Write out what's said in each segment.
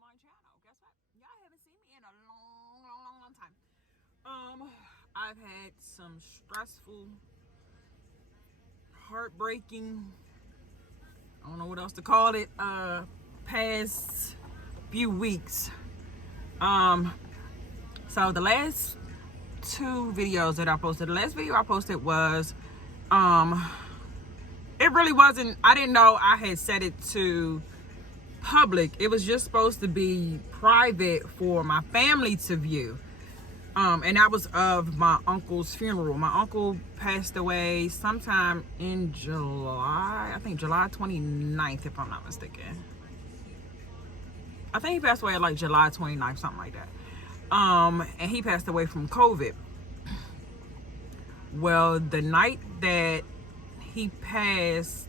my channel. Guess what? Y'all haven't seen me in a long time. I've had some stressful, heartbreaking, I don't know what else to call it, past few weeks. So the last two videos that I posted, the last video I posted was, it really wasn't, I didn't know I had set it to public. It was just supposed to be private for my family to view. And that was of my uncle's funeral. My uncle passed away sometime in July, I think July 29th, if I'm not mistaken. I think he passed away like July 29th, something like that. And he passed away from COVID. Well, the night that he passed,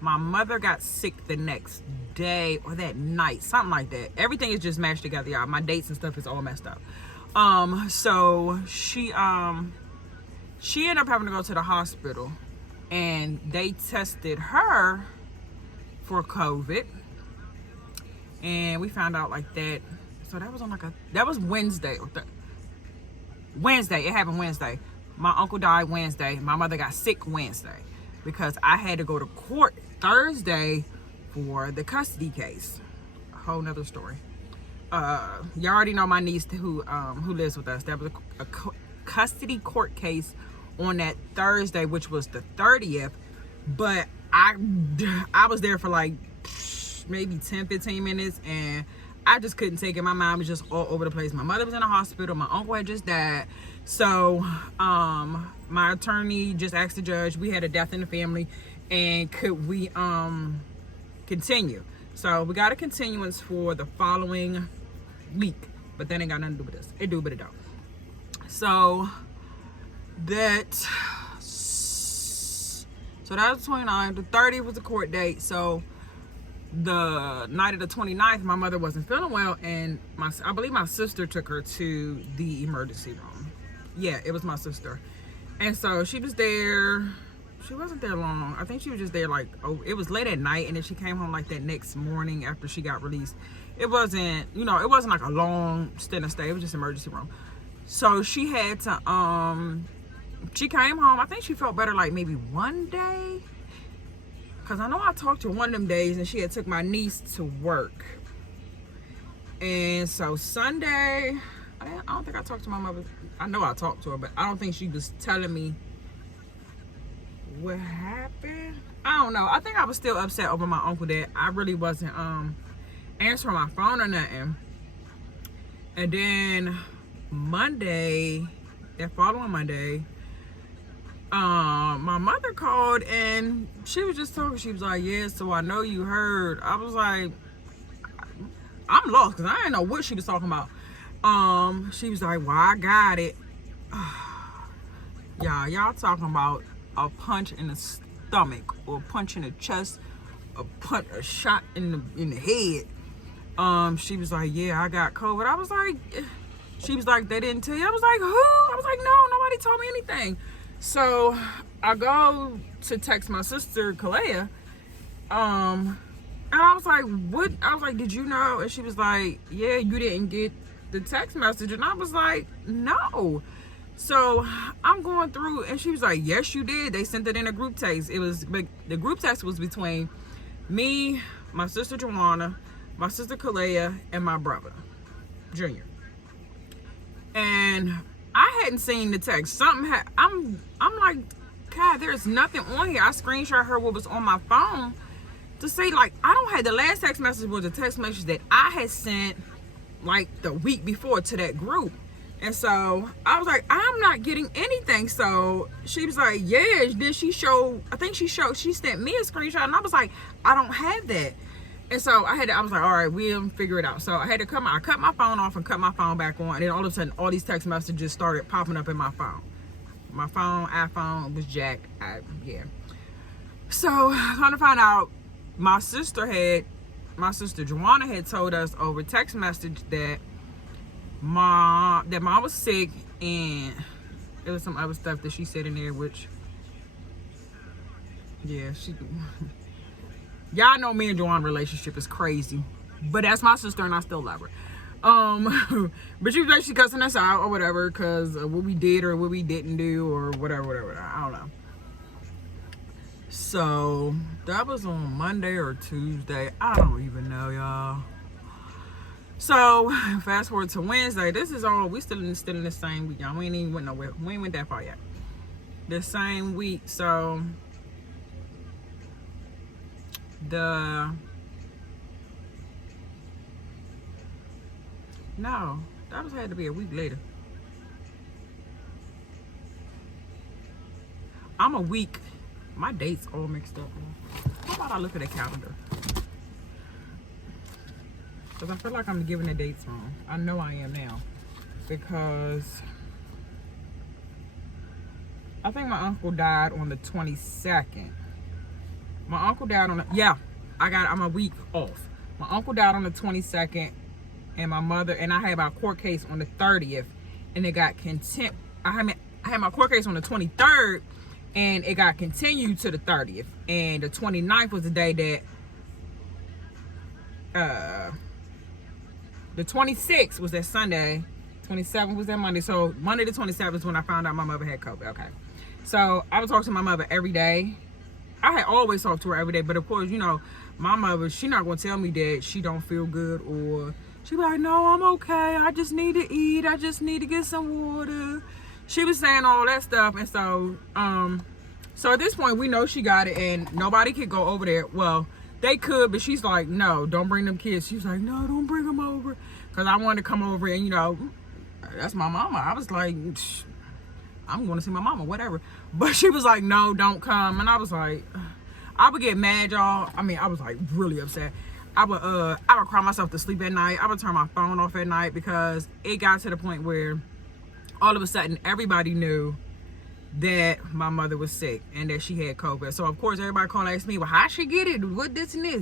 my mother got sick the next day or that night, something like that. Everything is just mashed together, y'all. My dates and stuff is all messed up. So she ended up having to go to the hospital, and they tested her for COVID, and we found out like that. So that was on that was Wednesday. Wednesday, it happened Wednesday. My uncle died Wednesday. My mother got sick Wednesday because I had to go to court Thursday for the custody case. A whole nother story. You already know my niece who lives with us. That was a custody court case on that Thursday, which was the 30th. But I was there for like maybe 10-15 minutes, and I just couldn't take it. My mind was just all over the place. My mother was in the hospital. My uncle had just died. So my attorney just asked the judge, we had a death in the family, and could we continue? So we got a continuance for the following week, but that ain't got nothing to do with this. It do, but it don't. So that was the 29th. The 30th was the court date. So the night of the 29th, my mother wasn't feeling well, and I believe my sister took her to the emergency room. Yeah, it was my sister. And so she was there. She wasn't there long. I think she was just there like, oh, it was late at night, and then she came home like that next morning after she got released. It wasn't, it wasn't like a long stint of stay. It was just emergency room. So she had to, she came home. I think she felt better like maybe one day. Because I know I talked to her one of them days, and she had took my niece to work. And so Sunday, I don't think I talked to my mother. I know I talked to her, but I don't think she was telling me what happened. I don't know. I think I was still upset over my uncle that I really wasn't answering my phone or nothing. And then Monday, that following Monday, my mother called, and she was just talking. She was like, yeah, so I know you heard. I was like, I'm lost because I didn't know what she was talking about. She was like, well, I got it. Y'all talking about a punch in the stomach, or a punch in the chest, a shot in the head. She was like, yeah, I got COVID. I was like, she was like, they didn't tell you? I was like, who? I was like, no, nobody told me anything. So I go to text my sister Kalea, and I was like, what? I was like, did you know? And she was like, yeah, you didn't get the text message. And I was like, no. So I'm going through, and she was like, yes, you did. They sent it in a group text. The group text was between me, my sister C0rona, my sister Kalea, and my brother Junior. And I hadn't seen the text. I'm like, God, there's nothing on here. I screenshot her what was on my phone to say, like, I don't have the last text message was a text message that I had sent like the week before to that group. And so I was like, I'm not getting anything. So she was like, yeah. Then she sent me a screenshot, and I was like, I don't have that. And so I was like, all right, we'll figure it out. So I cut my phone off and cut my phone back on. And then all of a sudden, all these text messages started popping up in my phone. My phone, iPhone, was jacked. Yeah. So trying to find out, my sister C0rona had told us over text message that mom was sick, and there was some other stuff that she said in there, which, yeah, y'all know me and C0rona relationship is crazy. But that's my sister and I still love her. But she was basically cussing us out or whatever because of what we did or what we didn't do or whatever. I don't know. So that was on Monday or Tuesday. I don't even know, y'all. So fast forward to Wednesday. This is all we still in the same week, y'all. We ain't even went nowhere. We ain't went that far yet. The same week. So no, that was had to be a week later. I'm a week. My dates all mixed up. How about I look at the calendar? Because I feel like I'm giving the dates wrong. I know I am now. Because I think my uncle died on the 22nd. My uncle died on the, yeah, I'm a week off. My uncle died on the 22nd. And my mother, and I had my court case on the 30th. And it got I had my court case on the 23rd. And it got continued to the 30th. And the 29th was the day that, the 26th was that Sunday. 27th was that Monday. So Monday the 27th is when I found out my mother had COVID. Okay. So I would talk to my mother every day. I had always talked to her every day. But of course, you know, my mother, she not going to tell me that she don't feel good or she be like, no, I'm okay. I just need to eat. I just need to get some water. She was saying all that stuff. And so, so at this point, we know she got it and nobody could go over there. Well, they could, but she's like, no, don't bring them kids. She's like, no, don't bring them over. Because I wanted to come over and, you know, that's my mama. I was like, I'm going to see my mama, whatever. But she was like, no, don't come. And I was like, I would get mad, y'all. I mean, I was like really upset. I would cry myself to sleep at night. I would turn my phone off at night because it got to the point where all of a sudden everybody knew that my mother was sick and that she had COVID. So of course everybody called and asked me, well, how she get it? What this and this?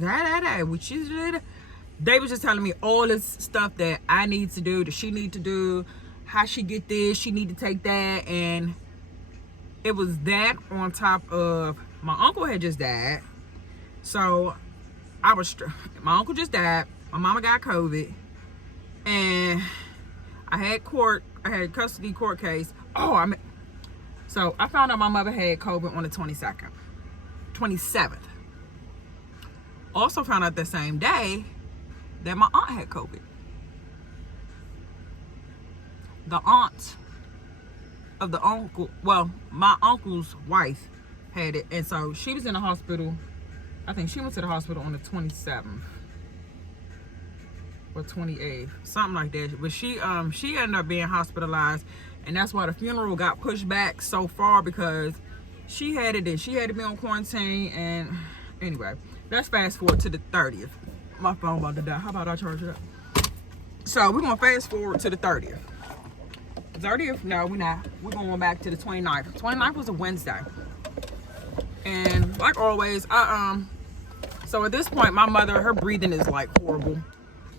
They was just telling me all this stuff that I need to do, that she need to do, how she get this, she need to take that. And it was that on top of my uncle had just died. So my uncle just died, my mama got COVID, and I had custody court case. So I found out my mother had COVID on the 27th. Also found out the same day that my aunt had COVID. The aunt of the uncle, well, my uncle's wife had it, and so she was in the hospital. I think she went to the hospital on the 27th or 28th, something like that. But she ended up being hospitalized, and that's why the funeral got pushed back so far, because she had it and she had to be on quarantine. And anyway, let's fast forward to the 30th. My phone about to die. How about I charge it up? So we're gonna fast forward to the 30th. 30th? No, we're not. We're going back to the 29th. 29th was a Wednesday. And like always, so at this point, my mother, her breathing is like horrible,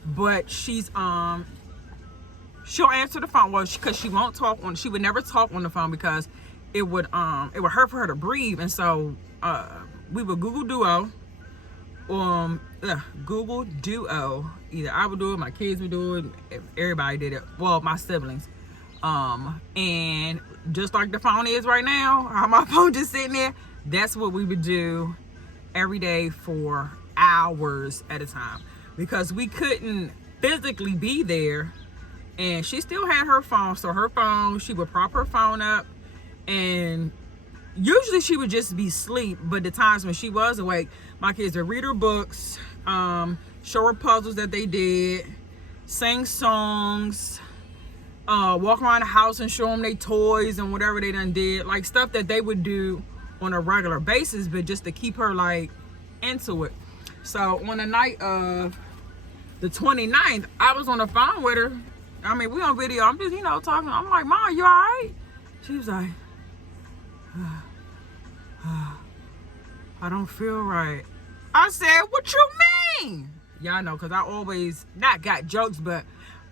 but she's she'll answer the phone. Well, because she won't talk on, she would never talk on the phone because it would hurt for her to breathe. And so we would Google Duo. Google Duo. Either I would do it, my kids would do it, everybody did it. Well, my siblings. And just like the phone is right now, how my phone just sitting there, that's what we would do every day for hours at a time, because we couldn't physically be there. And she still had her phone, so her phone, she would prop her phone up, and usually she would just be asleep. But the times when she was awake, my kids would read her books, show her puzzles that they did, sing songs, walk around the house and show them their toys and whatever they done did, like stuff that they would do on a regular basis, but just to keep her like into it. So on the night of the 29th, I was on the phone with her. I mean, we on video. I'm just, you know, talking. I'm like, Mom, you all right? She was like, I don't feel right. I said, what you mean? Y'all know, because I always not got jokes, but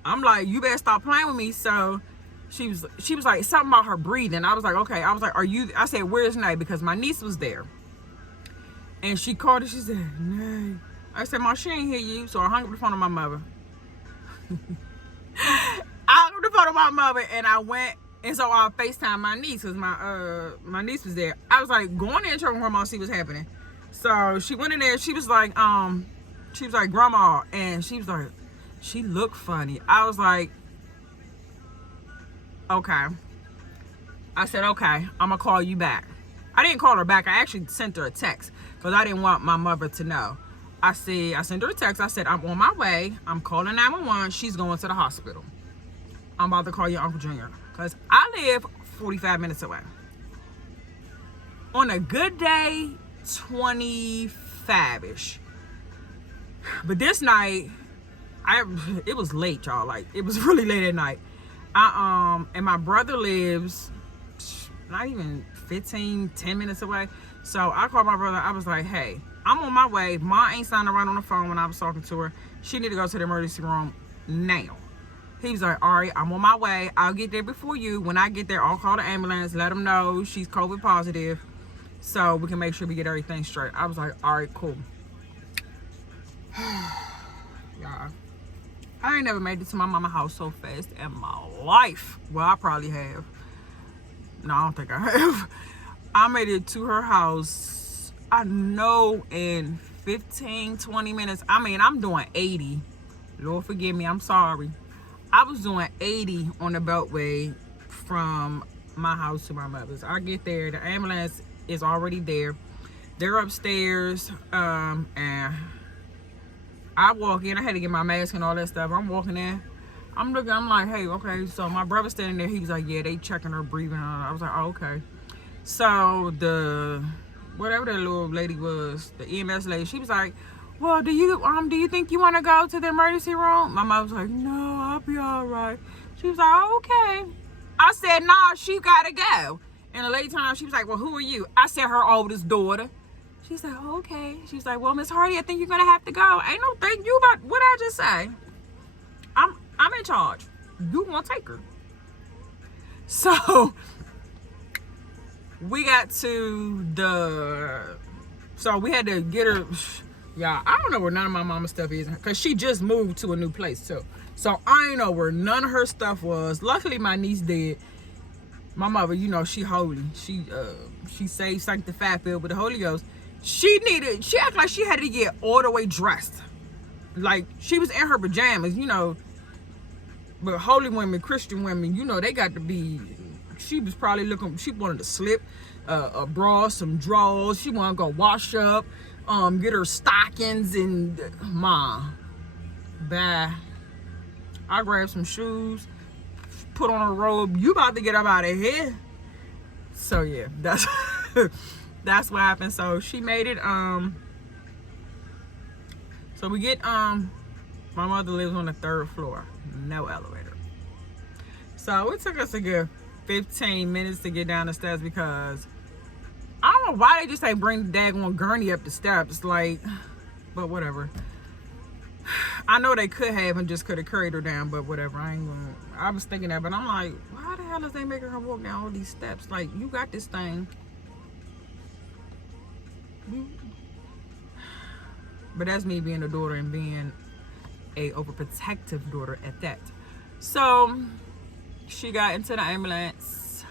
I'm like, you better stop playing with me. So she was like, something about her breathing. I was like, okay. I was like, I said, where's Nay? Because my niece was there. And she called her. She said, Nay, I said, Mom, she ain't hear you. So I hung up the phone on my mother. I hung up the phone on my mother and I went, and so I FaceTime my niece because my niece was there. I was like, going in her grandma, see what's happening. So she went in there. She was like, Grandma, and she was like, she looked funny. I was like, okay. I said, okay, I'm gonna call you back. I didn't call her back. I actually sent her a text because I didn't want my mother to know. I sent her a text. I said, I'm on my way. I'm calling 911. She's going to the hospital. I'm about to call your Uncle Junior because I live 45 minutes away. On a good day, 25-ish. But this night, it was late, y'all. Like, it was really late at night. And my brother lives not even 10 minutes away. So I called my brother. I was like, hey, I'm on my way. Ma ain't sounding right on the phone when I was talking to her. She need to go to the emergency room now. He was like, all right, I'm on my way. I'll get there before you. When I get there, I'll call the ambulance, let them know she's COVID positive so we can make sure we get everything straight. I was like, all right, cool. Y'all, I ain't never made it to my mama's house so fast in my life. Well, I probably have. No, I don't think I have. I made it to her house, I know, in 15, 20 minutes. I mean, I'm doing 80. Lord forgive me, I'm sorry. I was doing 80 on the Beltway from my house to my mother's. I get there, the ambulance is already there. They're upstairs, and I walk in. I had to get my mask and all that stuff. I'm walking in. I'm looking, I'm like, hey, okay. So my brother standing there, he was like, yeah, they checking her breathing. I was like, oh, okay. So whatever that little lady was, the EMS lady, she was like, well, do you think you want to go to the emergency room? My mom was like, no, I'll be all right. She was like, oh, okay. I said, nah, she gotta go. And the lady time, she was like, well, who are you? I said, her oldest daughter. She's like, oh, okay. She's like, well, Miss Hardy, I think you're gonna have to go. Ain't no thank you about what I just say. I'm in charge. You gonna take her. So we got to so we had to get her. Yeah, I don't know where none of my mama's stuff is because she just moved to a new place too. So I ain't know where none of her stuff was. Luckily my niece did. My mother, you know, she holy. She saved, sanctified, filled with the Holy Ghost. She acted like she had to get all the way dressed. Like she was in her pajamas, you know. But holy women, Christian women, you know, they got to be. She was probably looking. She wanted to slip a bra, some drawers. She wanted to go wash up, get her stockings, and bye. I grabbed some shoes, put on a robe. You about to get up out of here? So yeah, that's that's what happened. So she made it. So we get my mother lives on the 3rd floor, no elevator. So it took us a good 15 minutes to get down the steps because I don't know why they just ain't bring the daggone gurney up the steps, like, but whatever. I know they could have and just could have carried her down, but whatever. I was thinking that, but I'm like, why the hell is they making her walk down all these steps? Like, you got this thing. But that's me being a daughter and being a overprotective daughter at that. So she got into the ambulance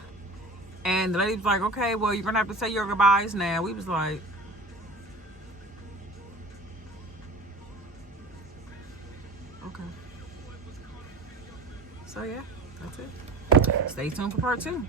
and the lady was like, okay, well, you're gonna have to say your goodbyes now. We was like, okay. So yeah, that's it. Stay tuned for part 2.